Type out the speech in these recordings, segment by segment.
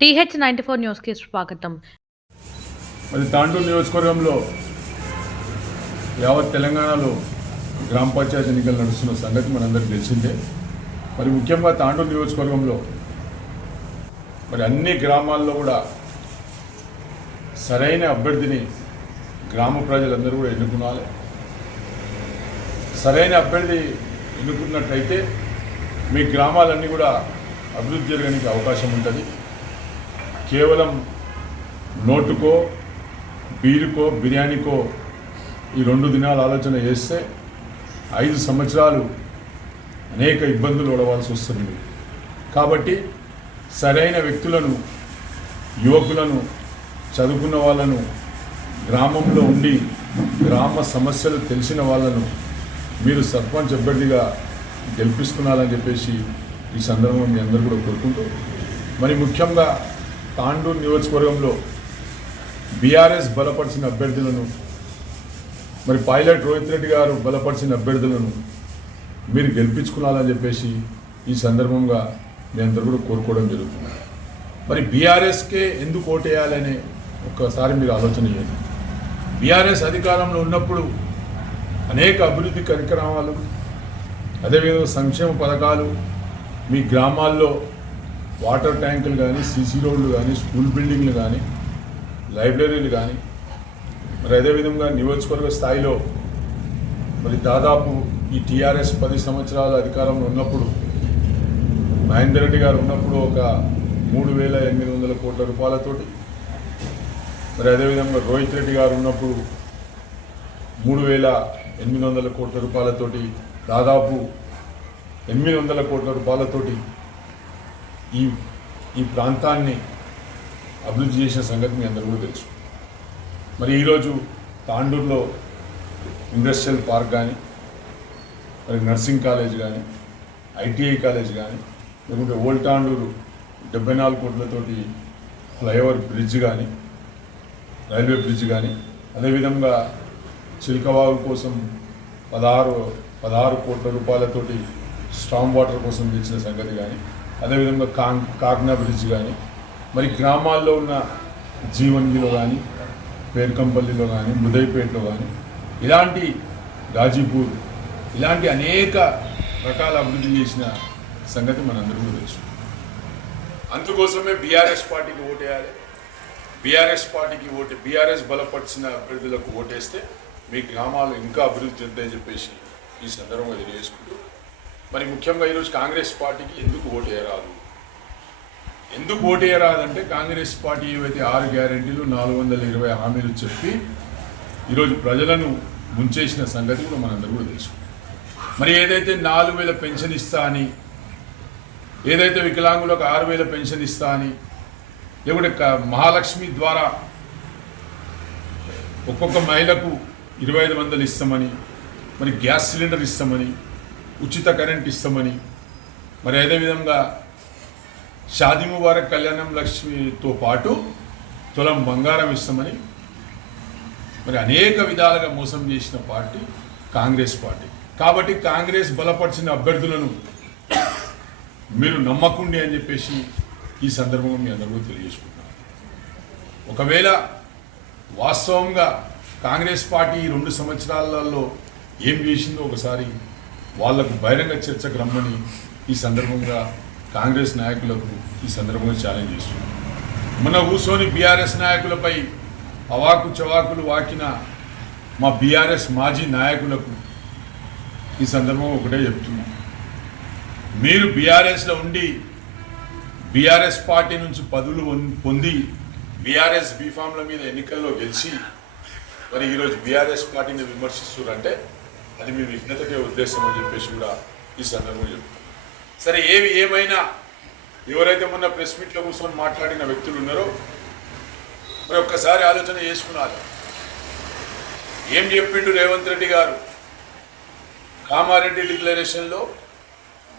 TH ninety four న్యూస్కి స్వాగతం. మరి తాండూరు నియోజకవర్గంలో యావత్ తెలంగాణలో గ్రామ పంచాయతీ ఎన్నికలు నడుస్తున్న సంగతి మనందరికీ తెలిసిందే. మరి ముఖ్యంగా తాండూరు నియోజకవర్గంలో మరి అన్ని గ్రామాల్లో కూడా సరైన అభ్యర్థిని గ్రామ ప్రజలందరూ కూడా ఎన్నుకోవాలి సరైన అభ్యర్థి ఎన్నుకున్నట్టయితే మీ గ్రామాలన్నీ కూడా అభివృద్ధి జరగడానికి అవకాశం ఉంటుంది. కేవలం నోటుకో బీరుకో బిర్యానీకో ఈ రెండు దినాలు ఆలోచన చేస్తే ఐదు సంవత్సరాలు అనేక ఇబ్బందులు పడవలసి వస్తుంది. కాబట్టి సరైన వ్యక్తులను యువకులను చదువుకున్న వాళ్ళను గ్రామంలో ఉండి గ్రామ సమస్యలు తెలిసిన వాళ్ళను మీరు సర్పంచ్ అభ్యర్థిగా గెలిపిస్తున్నారని చెప్పేసి ఈ సందర్భం మీ అందరూ కూడా కోరుకుంటూ మరి ముఖ్యంగా తాండూరు నియోజకవర్గంలో బీఆర్ఎస్ బలపరిచిన అభ్యర్థులను మరి పైలట్ రోహిత్ రెడ్డి గారు బలపరిచిన అభ్యర్థులను మీరు గెలిపించుకున్నారని చెప్పేసి ఈ సందర్భంగా మీ అందరూ కూడా కోరుకోవడం జరుగుతుంది. మరి బీఆర్ఎస్కే ఎందుకు ఓటేయాలనే ఒక్కసారి మీరు ఆలోచన చేయండి. బీఆర్ఎస్ అధికారంలో ఉన్నప్పుడు అనేక అభివృద్ధి కార్యక్రమాలు అదేవిధంగా సంక్షేమ పథకాలు మీ గ్రామాల్లో వాటర్ ట్యాంకులు కానీ సీసీ రోడ్లు కానీ స్కూల్ బిల్డింగ్లు కానీ లైబ్రరీలు కానీ మరి అదేవిధంగా నియోజకవర్గ స్థాయిలో మరి దాదాపు ఈ టీఆర్ఎస్ పది సంవత్సరాల అధికారంలో ఉన్నప్పుడు మహేందర్ రెడ్డి గారు ఉన్నప్పుడు ఒక మూడు వేల ఎనిమిది వందల కోట్ల రూపాయలతోటి మరి అదేవిధంగా రోహిత్ రెడ్డి గారు ఉన్నప్పుడు మూడు వేల ఎనిమిది వందల కోట్ల రూపాయలతోటి దాదాపు ఎనిమిది వందల కోట్ల రూపాయలతోటి ఈ ఈ ప్రాంతాన్ని అభివృద్ధి చేసిన సంగతి మీ అందరూ కూడా తెలుసు. మరి ఈరోజు తాండూరులో ఇండస్ట్రియల్ పార్క్ కానీ మరి నర్సింగ్ కాలేజ్ కానీ ఐటీఐ కాలేజ్ కానీ లేకుంటే ఓల్డ్ తాండూరు డెబ్బై నాలుగు కోట్లతోటి ఫ్లైఓవర్ బ్రిడ్జ్ కానీ రైల్వే బ్రిడ్జ్ కానీ అదేవిధంగా చిలకవాగు కోసం పదహారు పదహారు కోట్ల రూపాయలతోటి స్ట్రాంగ్ వాటర్ కోసం తెచ్చిన సంగతి కానీ అదేవిధంగా కాన్ కాగ్నా బ్రిడ్జ్ కానీ మరి గ్రామాల్లో ఉన్న జీవన్గిలో కానీ పేర్కంపల్లిలో కానీ ముదైపేటలో కానీ ఇలాంటి గాజీపూర్ ఇలాంటి అనేక రకాల అభివృద్ధి చేసిన సంగతి మనందరూ తెలుసు. అందుకోసమే బీఆర్ఎస్ పార్టీకి ఓటేయాలి. బీఆర్ఎస్ పార్టీకి ఓటు బీఆర్ఎస్ బలపరిచిన అభ్యర్థులకు ఓటేస్తే మీ గ్రామాలు ఇంకా అభివృద్ధి చెందాయని చెప్పేసి ఈ సందర్భంగా తెలియజేసుకుంటూ మరి ముఖ్యంగా ఈరోజు కాంగ్రెస్ పార్టీకి ఎందుకు ఓటేయరాదు ఎందుకు ఓటేయరాదంటే కాంగ్రెస్ పార్టీ ఏవైతే ఆరు గ్యారెంటీలు నాలుగు వందల ఇరవై హామీలు చెప్పి ఈరోజు ప్రజలను ముంచేసిన సంగతి కూడా మనందరూ కూడా తెలుసు. మరి ఏదైతే నాలుగు వేల పెన్షన్ ఇస్తా అని ఏదైతే వికలాంగులకు ఆరు వేల పెన్షన్ ఇస్తా అని లేకుంటే క- మహాలక్ష్మి ద్వారా ఒక్కొక్క మహిళకు ఇరవై ఐదు వందలు ఇస్తామని మరి గ్యాస్ సిలిండర్ ఇస్తామని ఉచిత కరెంట్ ఇస్తామని. మరి అదేవిధంగా షాది ముబారక్ కళ్యాణం లక్ష్మితో పాటు తులం బంగారం ఇస్తామని మరి అనేక విధాలుగా మోసం చేసిన పార్టీ కాంగ్రెస్ పార్టీ. కాబట్టి కాంగ్రెస్ బలపరిచిన అభ్యర్థులను మీరు నమ్మకుండి అని చెప్పేసి ఈ సందర్భంగా మీ అందరూ కూడా తెలియజేసుకుంటున్నాను. ఒకవేళ వాస్తవంగా కాంగ్రెస్ పార్టీ రెండు సంవత్సరాలలో ఏం చేసిందో ఒకసారి వాళ్ళకు బహిరంగ చర్చకు రమ్మని ఈ సందర్భంగా కాంగ్రెస్ నాయకులకు ఈ సందర్భంగా ఛాలెంజ్ చేస్తున్నాను మన కూర్చొని బీఆర్ఎస్ నాయకులపై అవాకు చవాకులు వాకిన మా బీఆర్ఎస్ మాజీ నాయకులకు ఈ సందర్భంగా ఒకటే చెప్తున్నాం. మీరు బీఆర్ఎస్లో ఉండి బీఆర్ఎస్ పార్టీ నుంచి పదవులు పొం- పొంది బీఆర్ఎస్ బీఫామ్ల మీద ఎన్నికల్లో గెలిచి మరి ఈరోజు బీఆర్ఎస్ పార్టీని విమర్శిస్తున్నారంటే అది మీ విఘ్నతకే ఉద్దేశం అని చెప్పేసి కూడా ఈ సందర్భంగా చెప్తాను సరే ఏవి ఏమైనా ఎవరైతే మొన్న ప్రెస్ మీట్లో కూర్చొని మాట్లాడిన వ్యక్తులు ఉన్నారో మరి ఒక్కసారి ఆలోచన చేసుకున్నారు. ఏం చెప్పిండు రేవంత్ రెడ్డి గారు? కామారెడ్డి డిక్లరేషన్లో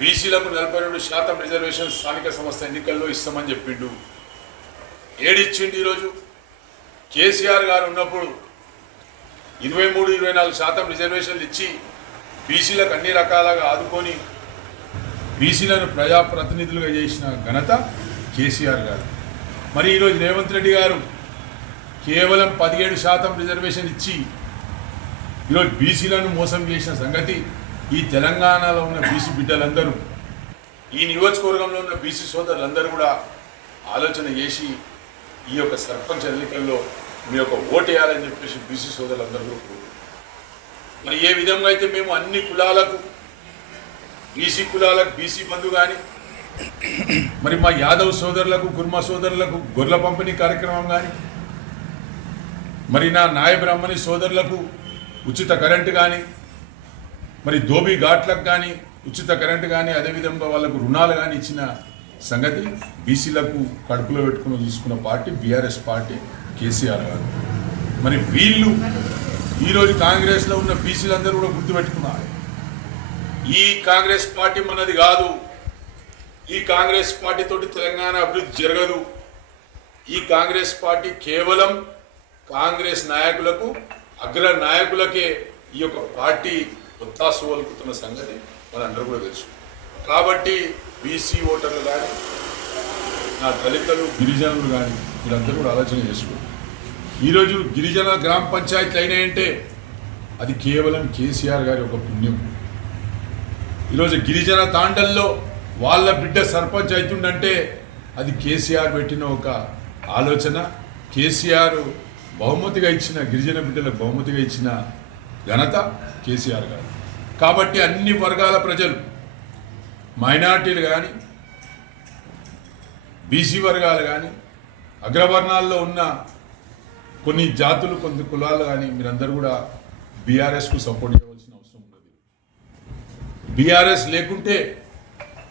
బీసీలకు నలభై రెండు శాతం రిజర్వేషన్ స్థానిక సంస్థ ఎన్నికల్లో ఇస్తామని చెప్పిండు. ఏడిచ్చిండు ఈరోజు? కేసీఆర్ గారు ఉన్నప్పుడు ఇరవై మూడు ఇరవై నాలుగు శాతం రిజర్వేషన్లు ఇచ్చి బీసీలకు అన్ని రకాలుగా ఆదుకొని బీసీలను ప్రజాప్రతినిధులుగా చేసిన ఘనత కేసీఆర్ గారు. మరి ఈరోజు రేవంత్ రెడ్డి గారు కేవలం పదిహేడు శాతం రిజర్వేషన్ ఇచ్చి ఈరోజు బీసీలను మోసం చేసిన సంగతి ఈ తెలంగాణలో ఉన్న బీసీ బిడ్డలందరూ ఈ నియోజకవర్గంలో ఉన్న బీసీ సోదరులందరూ కూడా ఆలోచన చేసి ఈ యొక్క సర్పంచ్ ఎన్నికల్లో మీ యొక్క ఓటేయాలని చెప్పేసి బీసీ సోదరులందరూ మరి ఏ విధంగా అయితే మేము అన్ని కులాలకు బీసీ కులాలకు బీసీ బంధు కానీ మరి మా యాదవ్ సోదరులకు గుర్మ సోదరులకు గొర్రెల పంపిణీ కార్యక్రమం కానీ మరి నా నాయ బ్రాహ్మణి సోదరులకు ఉచిత కరెంటు కానీ మరి ధోబీ ఘాట్లకు కానీ ఉచిత కరెంటు కానీ అదేవిధంగా వాళ్ళకు రుణాలు కానీ ఇచ్చిన సంగతి బీసీలకు కడుపులో పెట్టుకుని చూసుకున్న పార్టీ బీఆర్ఎస్ పార్టీ. కేసీఆర్ గారు. మరి వీళ్ళు ఈరోజు కాంగ్రెస్లో ఉన్న బీసీలందరూ కూడా గుర్తుపెట్టుకున్నారు. ఈ కాంగ్రెస్ పార్టీ మనది కాదు. ఈ కాంగ్రెస్ పార్టీతోటి తెలంగాణ అభివృద్ధి జరగదు. ఈ కాంగ్రెస్ పార్టీ కేవలం కాంగ్రెస్ నాయకులకు అగ్ర నాయకులకే ఈ యొక్క పార్టీ ఒత్తాసు వలుకుతున్న సంగతి మనందరూ కూడా తెలుసు. కాబట్టి బీసీ ఓటర్లు కానీ నా దళితులు గిరిజనులు కానీ వీళ్ళందరూ కూడా ఆలోచన చేసుకోండి ఈరోజు గిరిజన గ్రామ పంచాయతీలు అయినాయంటే అది కేవలం కేసీఆర్ గారి ఒక పుణ్యం. ఈరోజు గిరిజన తాండల్లో వాళ్ళ బిడ్డ సర్పంచ్ అవుతుండంటే అది కేసీఆర్ పెట్టిన ఒక ఆలోచన. కేసీఆర్ బహుమతిగా ఇచ్చిన గిరిజన బిడ్డలకు బహుమతిగా ఇచ్చిన ఘనత కేసీఆర్ గారు. కాబట్టి అన్ని వర్గాల ప్రజలు మైనార్టీలు కానీ బీసీ వర్గాలు కానీ అగ్రవర్ణాల్లో ఉన్న కొన్ని జాతులు కొన్ని కులాలు కానీ మీరందరూ కూడా బీఆర్ఎస్కు సపోర్ట్ చేయవలసిన అవసరం ఉన్నది. బీఆర్ఎస్ లేకుంటే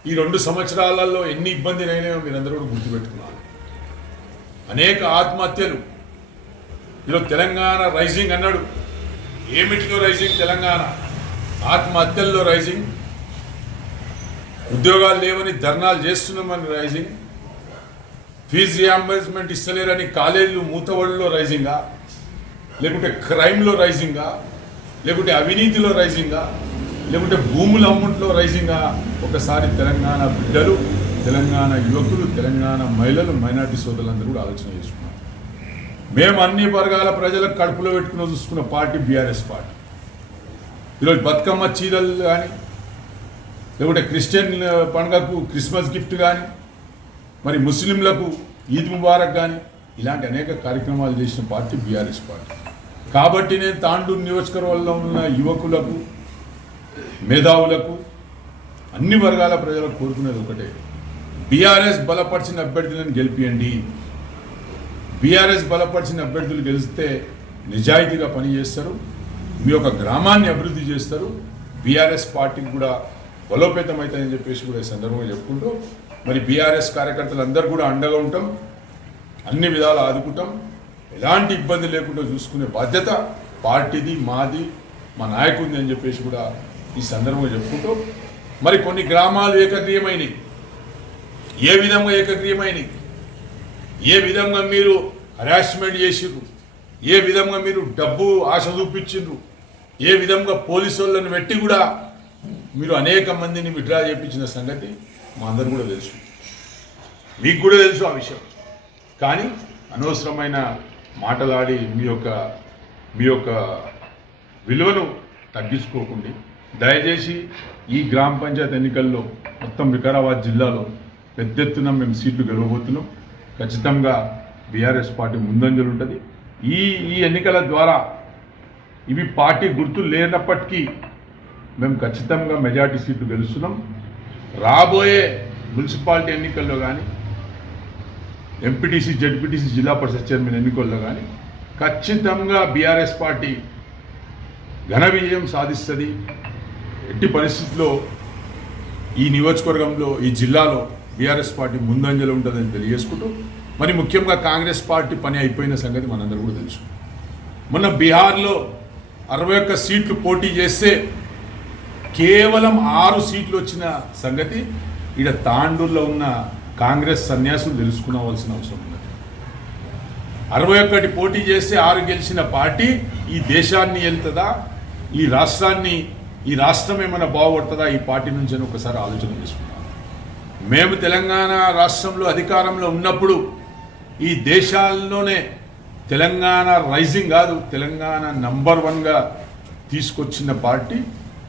ఈ రెండు సంవత్సరాలలో ఎన్ని ఇబ్బందులైనాయో మీరందరూ కూడా గుర్తుపెట్టుకున్నారు అనేక ఆత్మహత్యలు. ఈరోజు తెలంగాణ రైజింగ్ అన్నాడు. ఏమిటిలో రైజింగ్? తెలంగాణ. ఆత్మహత్యల్లో రైజింగ్. ఉద్యోగాలు లేవని ధర్నాలు చేస్తున్నామని రైజింగ్. ఫీజు రియంబర్స్మెంట్ ఇస్తలేరని కాలేజీలు మూతవడిలో రైజింగా లేకుంటే క్రైమ్లో రైజింగా లేకుంటే అవినీతిలో రైజింగా లేకుంటే భూముల అమ్ముంట్లో రైజింగా ఒకసారి తెలంగాణ బిడ్డలు తెలంగాణ యువకులు తెలంగాణ మహిళలు మైనార్టీ సోదరులందరూ కూడా ఆలోచన చేసుకున్నారు. మేము అన్ని వర్గాల ప్రజలకు కడుపులో పెట్టుకుని చూసుకున్న పార్టీ బీఆర్ఎస్ పార్టీ. ఈరోజు బతుకమ్మ చీరలు కానీ లేకుంటే క్రిస్టియన్ పండుగకు క్రిస్మస్ గిఫ్ట్ కానీ మరి ముస్లింలకు ఈద్ ముబారక్ కానీ ఇలాంటి అనేక కార్యక్రమాలు చేసిన పార్టీ బీఆర్ఎస్ పార్టీ. కాబట్టి నేను తాండూరు నియోజకవర్గంలో ఉన్న యువకులకు మేధావులకు అన్ని వర్గాల ప్రజలకు కోరుకునేది ఒకటే. బీఆర్ఎస్ బలపరిచిన అభ్యర్థులను గెలిపియండి. బీఆర్ఎస్ బలపరిచిన అభ్యర్థులు గెలిస్తే నిజాయితీగా పనిచేస్తారు మీ యొక్క గ్రామాన్ని అభివృద్ధి చేస్తారు. బీఆర్ఎస్ పార్టీకి కూడా బలోపేతం అవుతాయని చెప్పేసి కూడా ఈ సందర్భంగా చెప్పుకుంటూ మరి బీఆర్ఎస్ కార్యకర్తలు అందరూ కూడా అండగా ఉంటాం. అన్ని విధాలు ఆదుకుంటాం. ఎలాంటి ఇబ్బంది లేకుండా చూసుకునే బాధ్యత పార్టీది మాది మా నాయకుడిది అని చెప్పేసి కూడా ఈ సందర్భంగా చెప్పుకుంటూ మరి కొన్ని గ్రామాలు ఏకగ్రీయమైనవి ఏ విధంగా ఏకగ్రీయమైనవి ఏ విధంగా మీరు హరాస్మెంట్ చేసిర్రు? ఏ విధంగా మీరు డబ్బు ఆశ చూపించిండ్రు ఏ విధంగా పోలీసు వాళ్ళని పెట్టి కూడా మీరు అనేక మందిని విడ్రా చేయించిన సంగతి మా అందరు కూడా తెలుసు. మీకు కూడా తెలుసు ఆ విషయం. కానీ అనవసరమైన మాటలాడి మీ యొక్క మీ యొక్క విలువను తగ్గించుకోకండి. దయచేసి ఈ గ్రామ పంచాయతీ ఎన్నికల్లో మొత్తం వికారాబాద్ జిల్లాలో పెద్ద ఎత్తున మేము సీట్లు గెలవబోతున్నాం. ఖచ్చితంగా బీఆర్ఎస్ పార్టీ ముందంజలు ఉంటుంది. ఈ ఈ ఎన్నికల ద్వారా ఇవి పార్టీ గుర్తు లేనప్పటికీ మేము ఖచ్చితంగా మెజార్టీ సీట్లు గెలుస్తున్నాం. రాబోయే మున్సిపాలిటీ ఎన్నికల్లో కానీ ఎంపీటీసీ జడ్పీటీసీ జిల్లా పరిషత్ చైర్మన్ ఎన్నికల్లో కానీ ఖచ్చితంగా బీఆర్ఎస్ పార్టీ ఘన విజయం సాధిస్తుంది. ఎట్టి పరిస్థితుల్లో ఈ నియోజకవర్గంలో ఈ జిల్లాలో బీఆర్ఎస్ పార్టీ ముందంజలో ఉంటుందని తెలియజేసుకుంటూ మరి ముఖ్యంగా కాంగ్రెస్ పార్టీ పని అయిపోయిన సంగతి మనందరూ కూడా తెలుసు. మొన్న బీహార్లో అరవై ఒక్క సీట్లు పోటీ చేస్తే కేవలం ఆరు సీట్లు వచ్చిన సంగతి ఈడ తాండూరులో ఉన్న కాంగ్రెస్ సన్యాసులు తెలుసుకోవాల్సిన అవసరం ఉన్నది. అరవై ఒకటి పోటీ చేస్తే ఆరు గెలిచిన పార్టీ ఈ దేశాన్ని వెళ్తుందా ఈ రాష్ట్రాన్ని ఈ రాష్ట్రం ఏమైనా బాగుపడుతుందా? ఈ పార్టీ నుంచి అని ఒకసారి ఆలోచన చేసుకున్నాం మేము తెలంగాణ రాష్ట్రంలో అధికారంలో ఉన్నప్పుడు ఈ దేశాల్లోనే తెలంగాణ రైజింగ్ కాదు తెలంగాణ నంబర్ వన్గా తీసుకొచ్చిన పార్టీ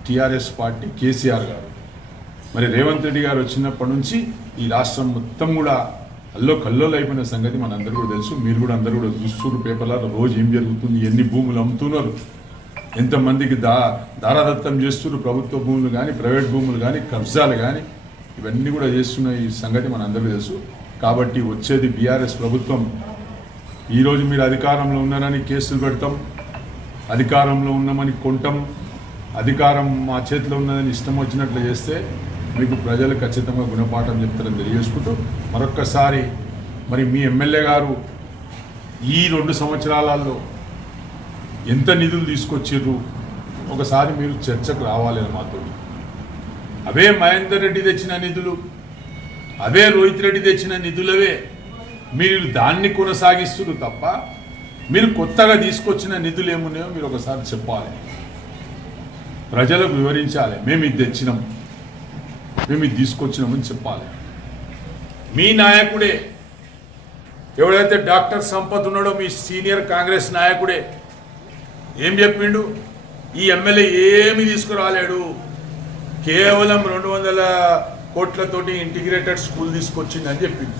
టిఆర్ఎస్ పార్టీ కేసీఆర్ గారు. మరి రేవంత్ రెడ్డి గారు వచ్చినప్పటి నుంచి ఈ రాష్ట్రం మొత్తం కూడా అల్లో కల్లోలు అయిపోయిన సంగతి మనందరూ కూడా తెలుసు. మీరు కూడా అందరూ కూడా చూస్తున్నారు పేపర్లలో రోజు ఏం జరుగుతుంది ఎన్ని భూములు అమ్ముతున్నారు ఎంతమందికి దా దారాదత్తం చేస్తున్నారు ప్రభుత్వ భూములు కానీ ప్రైవేట్ భూములు కానీ కబ్జాలు కానీ ఇవన్నీ కూడా చేస్తున్న ఈ సంగతి మనందరికీ తెలుసు. కాబట్టి వచ్చేది బీఆర్ఎస్ ప్రభుత్వం. ఈరోజు మీరు అధికారంలో ఉన్నారని కేసులు పెడతాం అధికారంలో ఉన్నామని కొంటాం అధికారం మా చేతిలో ఉన్నదని ఇష్టం వచ్చినట్లు చేస్తే మీకు ప్రజలు ఖచ్చితంగా గుణపాఠం చెప్తారని తెలియజేసుకుంటూ మరొక్కసారి మరి మీ ఎమ్మెల్యే గారు ఈ రెండు సంవత్సరాలలో ఎంత నిధులు తీసుకొచ్చారు ఒకసారి మీరు చర్చకు రావాలి మాతో. అవే మహేందర్ రెడ్డి తెచ్చిన నిధులు అవే రోహిత్ రెడ్డి తెచ్చిన నిధులవే మీరు దాన్ని కొనసాగిస్తున్నారు తప్ప మీరు కొత్తగా తీసుకొచ్చిన నిధులు ఏమున్నాయో మీరు ఒకసారి చెప్పాలి. ప్రజలకు వివరించాలి. మేము ఇది తెచ్చినాం. మేము ఇది తీసుకొచ్చినామని చెప్పాలి. మీ నాయకుడే ఎవడైతే డాక్టర్ సంపత్ ఉన్నాడో మీ సీనియర్ కాంగ్రెస్ నాయకుడే ఏం చెప్పిండు? ఈ ఎమ్మెల్యే ఏమి తీసుకురాలేడు. కేవలం రెండు వందల కోట్లతోటి ఇంటిగ్రేటెడ్ స్కూల్ తీసుకొచ్చిందని చెప్పింది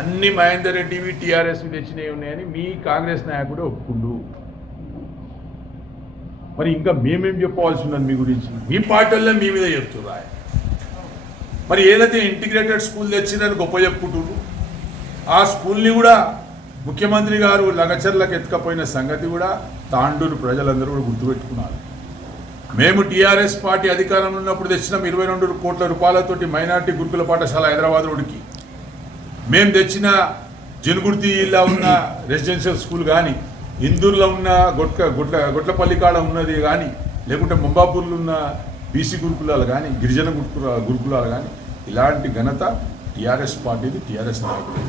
అన్ని మహేందర్ రెడ్డివి టీఆర్ఎస్వి తెచ్చినవి ఉన్నాయని మీ కాంగ్రెస్ నాయకుడే ఒప్పుకుండు. మరి ఇంకా మేమేం చెప్పవలసి ఉన్నది మీ గురించి? మీ పార్టీల్లో మీ మీద చెప్తున్నారు ఆయన. మరి ఏదైతే ఇంటిగ్రేటెడ్ స్కూల్ తెచ్చిందని గొప్ప చెప్పుకుంటున్నారు ఆ స్కూల్ని కూడా ముఖ్యమంత్రి గారు లగచర్లకు ఎత్తుకపోయిన సంగతి కూడా తాండూరు ప్రజలందరూ కూడా గుర్తుపెట్టుకున్నారు. మేము టీఆర్ఎస్ పార్టీ అధికారంలో ఉన్నప్పుడు తెచ్చినాం ఇరవై రెండు కోట్ల రూపాయలతోటి మైనార్టీ గురుకుల పాఠశాల హైదరాబాద్ రోడ్డుకి. మేము తెచ్చిన జనుగుర్తిలో ఉన్న రెసిడెన్షియల్ స్కూల్ కానీ ఇందూరులో ఉన్న గొట్ట గొట్ల గొట్లపల్లి కాడ ఉన్నది కానీ లేకుంటే ముంబాపూర్లో ఉన్న బీసీ గురుకులాలు కానీ గిరిజన గురుకుల గురుకులాలు కానీ ఇలాంటి ఘనత టీఆర్ఎస్ పార్టీది టీఆర్ఎస్ నాయకుడు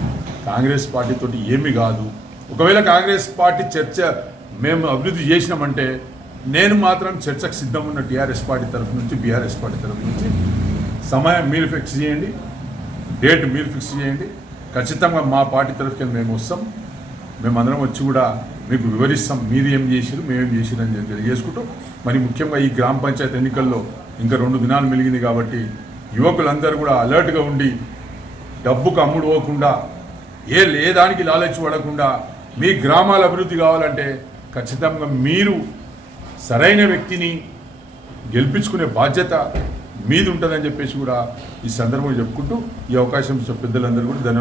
కాంగ్రెస్ పార్టీతోటి ఏమీ కాదు. ఒకవేళ కాంగ్రెస్ పార్టీ చర్చ మేము అభివృద్ధి చేసినామంటే నేను మాత్రం చర్చకు సిద్ధం ఉన్న టీఆర్ఎస్ పార్టీ తరఫు నుంచి బీఆర్ఎస్ పార్టీ తరఫు నుంచి సమయం మీరు ఫిక్స్ చేయండి డేట్ మీరు ఫిక్స్ చేయండి. ఖచ్చితంగా మా పార్టీ తరఫుకి మేము వస్తాం. మేమందరం వచ్చి కూడా మీకు వివరిస్తాం. మీరు ఏం చేసిరు మేమేం చేసిరు అని చెప్పి తెలియజేసుకుంటూ మరి ముఖ్యంగా ఈ గ్రామ పంచాయతీ ఎన్నికల్లో ఇంకా రెండు దినాలు మిలిగింది కాబట్టి యువకులందరూ కూడా అలర్ట్గా ఉండి డబ్బుకు అమ్ముడు పోకుండా ఏ లేదానికి లాలచి పడకుండా మీ గ్రామాల అభివృద్ధి కావాలంటే ఖచ్చితంగా మీరు సరైన వ్యక్తిని గెలిపించుకునే బాధ్యత మీది ఉంటుందని చెప్పేసి కూడా ఈ సందర్భంలో చెప్పుకుంటూ ఈ అవకాశం పెద్దలందరూ కూడా ధన్యవాదాలు.